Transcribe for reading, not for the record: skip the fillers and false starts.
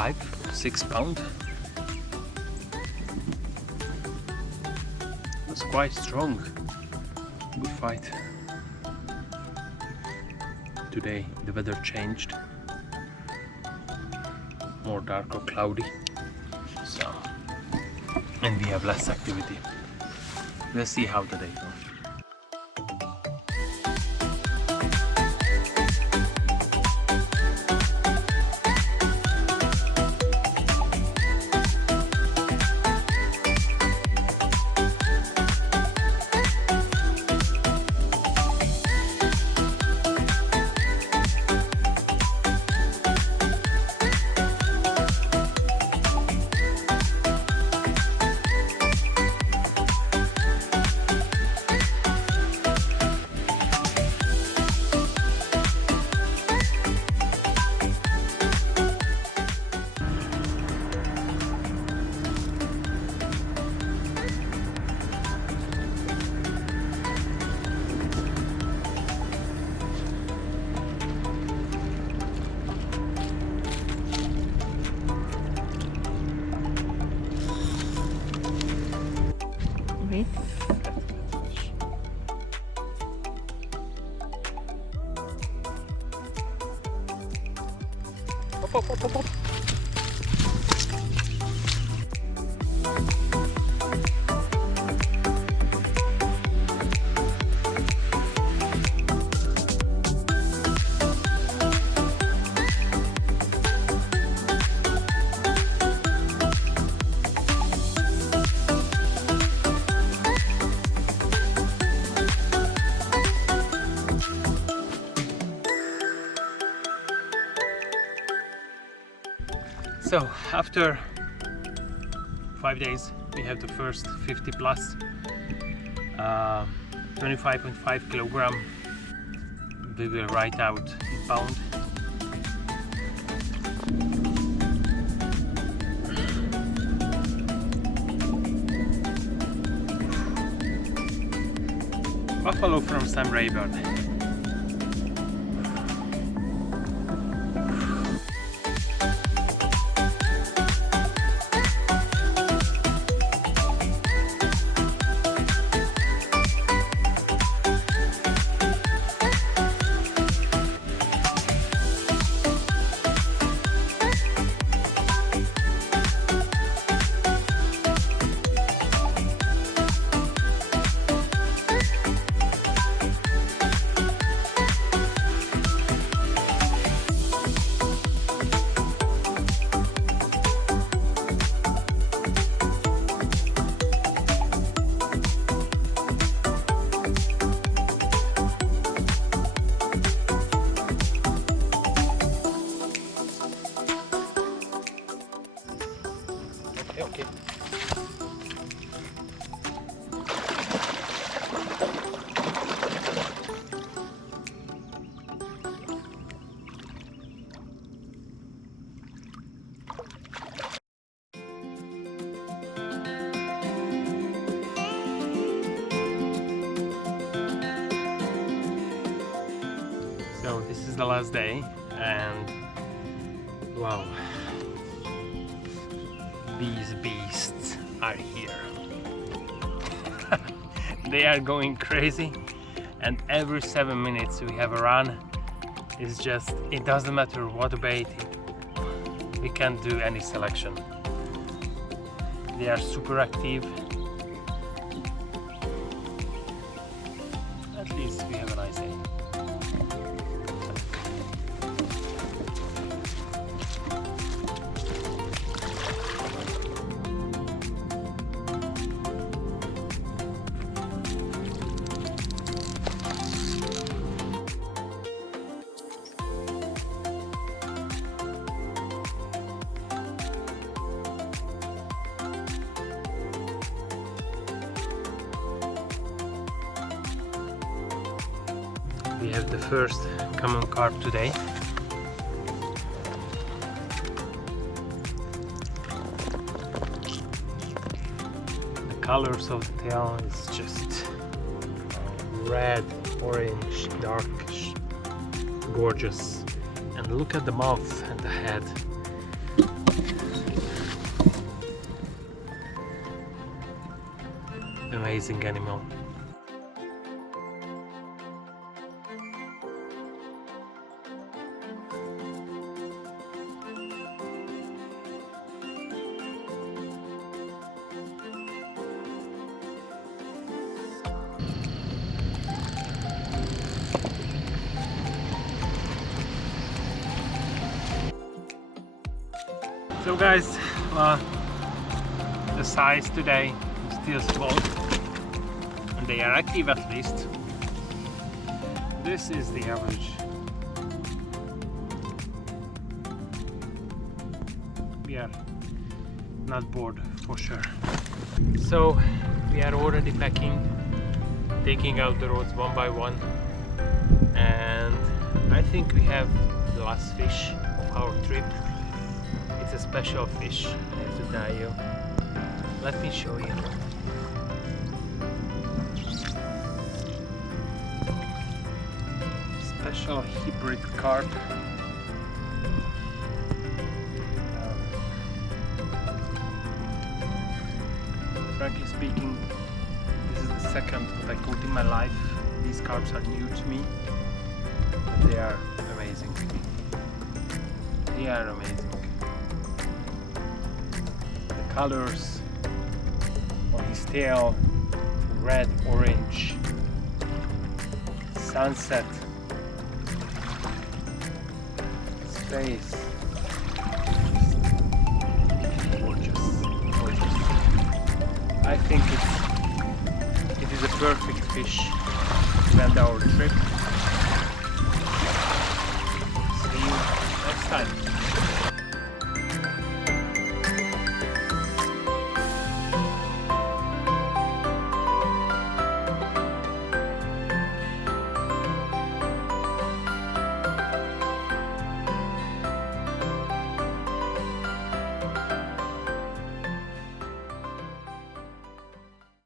5-6 pound. It was quite strong. Good fight. Today the weather changed, more dark or cloudy, so, and we have less activity. Let's see how the day goes. Wait. Hop, hop, hop, hop, hop. So after 5 days we have the first 50 plus 25.5 kilogram. We will write out in pound. Buffalo from some Rayburn. Okay. So this is the last day, and wow, these beasts are here. They are going crazy, and every 7 minutes we have a run. It's just, it doesn't matter what bait, we can't do any selection. They are super active. At least we have a nice day. We have the first common carp today. The colors of the tail is just red, orange, darkish, gorgeous. And look at the mouth and the head. Amazing animal. So guys, the size today is still small and they are active at least. This is the average. We are not bored for sure. So we are already packing, taking out the rods one by one, and I think we have the last fish of our trip. It's a special fish, I have to tell you. Let me show you. Special hybrid carp. Frankly speaking, this is the second that I caught in my life. These carps are new to me, but they are amazing. They are amazing. The colors on his tail, red, orange, sunset, his face, gorgeous, gorgeous. I think it is a perfect fish to end our trip. See you next time.